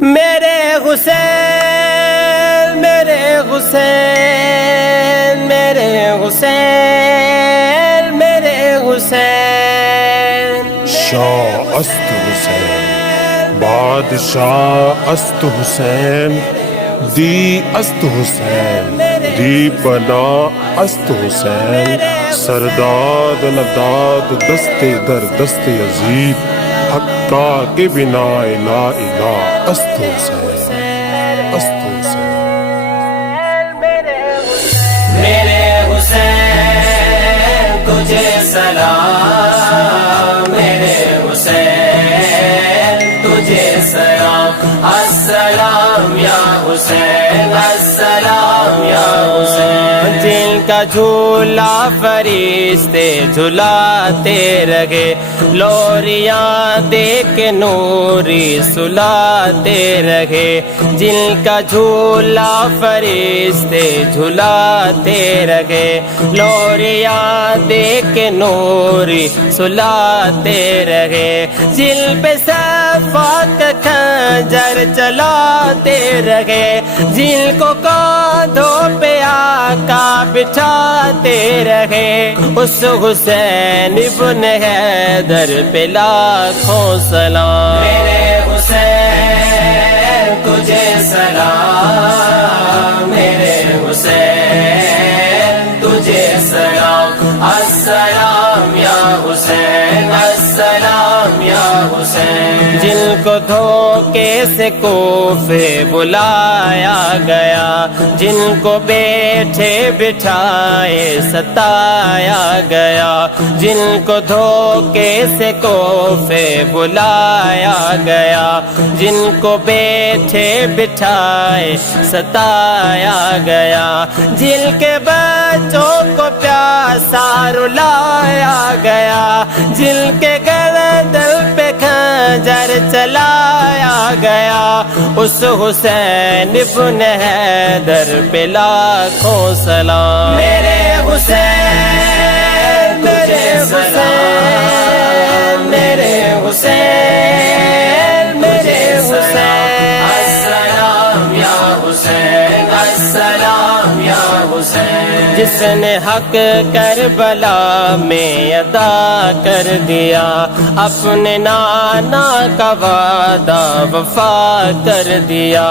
میرے حسین میرے حسین میرے حسین میرے حسین شاہ است حسین بادشاہ است حسین دی است حسین دی پناہ است حسین سرداد نداد دست در دست یزید حقا کے بنا لا الہ است حسین است حسین میرے حسین تجھے سلام میرے حسین تجھے سلام السلام یا حسین السلام یا حسین جن کا جھولا فرشتے جھلاتے رہے لوریاں دے کے نوری سلاتے رہے جن کا جھولا فرشتے جھلاتے رہے لوریاں دے کے نوری سلاتے رہے جن پہ صفات خنجر چلاتے رہے جن کو کاندھوں پہ آقا بٹھاتے رہے اس حسین ابن حیدر پہ لاکھوں سلام میرے حسین تجھے سلام میرے حسین تجھے سلام السلام یا حسین السلام یا حسین جن کو دھوکے سے کوفے بلایا گیا جن کو بیٹھے بٹھائے ستایا گیا جن کو دھوکے سے کوفے بلایا گیا جن کو بیٹھے بٹھائے ستایا گیا جن کے بچوں کو پیاسا رلایا گیا جن کے گردن پہ خنجر چلایا گیا اس حسین ابن حیدر پہ لاکھوں سلام میرے حسین میرے حسین میرے حسین میرے حسین السلام یا حسین السلام یا حسین جس نے حق کربلا میں ادا کر دیا اپنے نانا کا وعدہ وفا کر دیا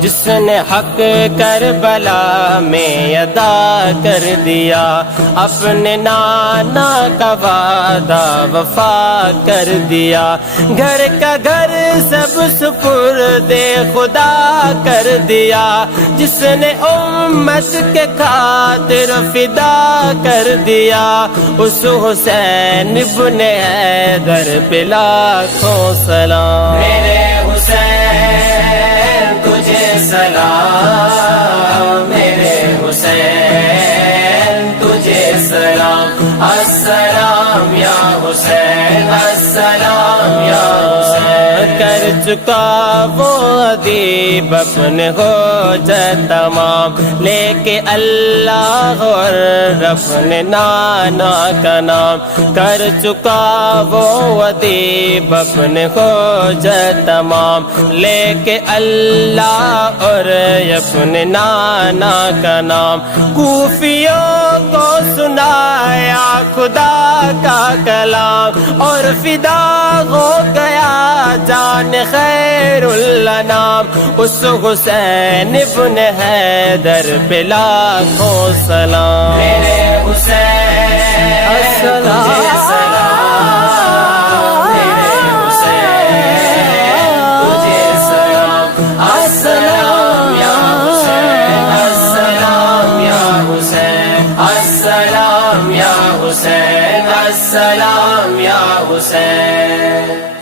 جس نے حق کربلا میں ادا کر دیا اپنے نانا کا وعدہ وفا کر دیا گھر کا گھر سب سپرد خدا کر دیا جس نے امت کے خاطر فدا کر دیا اس حسین ابن حیدر پہ لاکھوں سلام میرے حسین تجھے سلام میرے حسین تجھے سلام السلام یا حسین السلام یا حسین کر چکا وہ ادیب اپنے حجت تمام لے کے اللہ اور اپنے نانا کا نام کر چکا وہ ادیب اپنے حجت تمام لے کے اللہ اور اپنے نانا کا نام کوفیوں کو سنایا خدا کا کلام اور فدا ہو گیا جان خیر الانام اس حسین ابن حیدر پہ لاکھوں سلام میرے حسین السلام میرے حسین تجھے سلام السلام یا حسین السلام یا حسین السلام یا حسین السلام یا حسین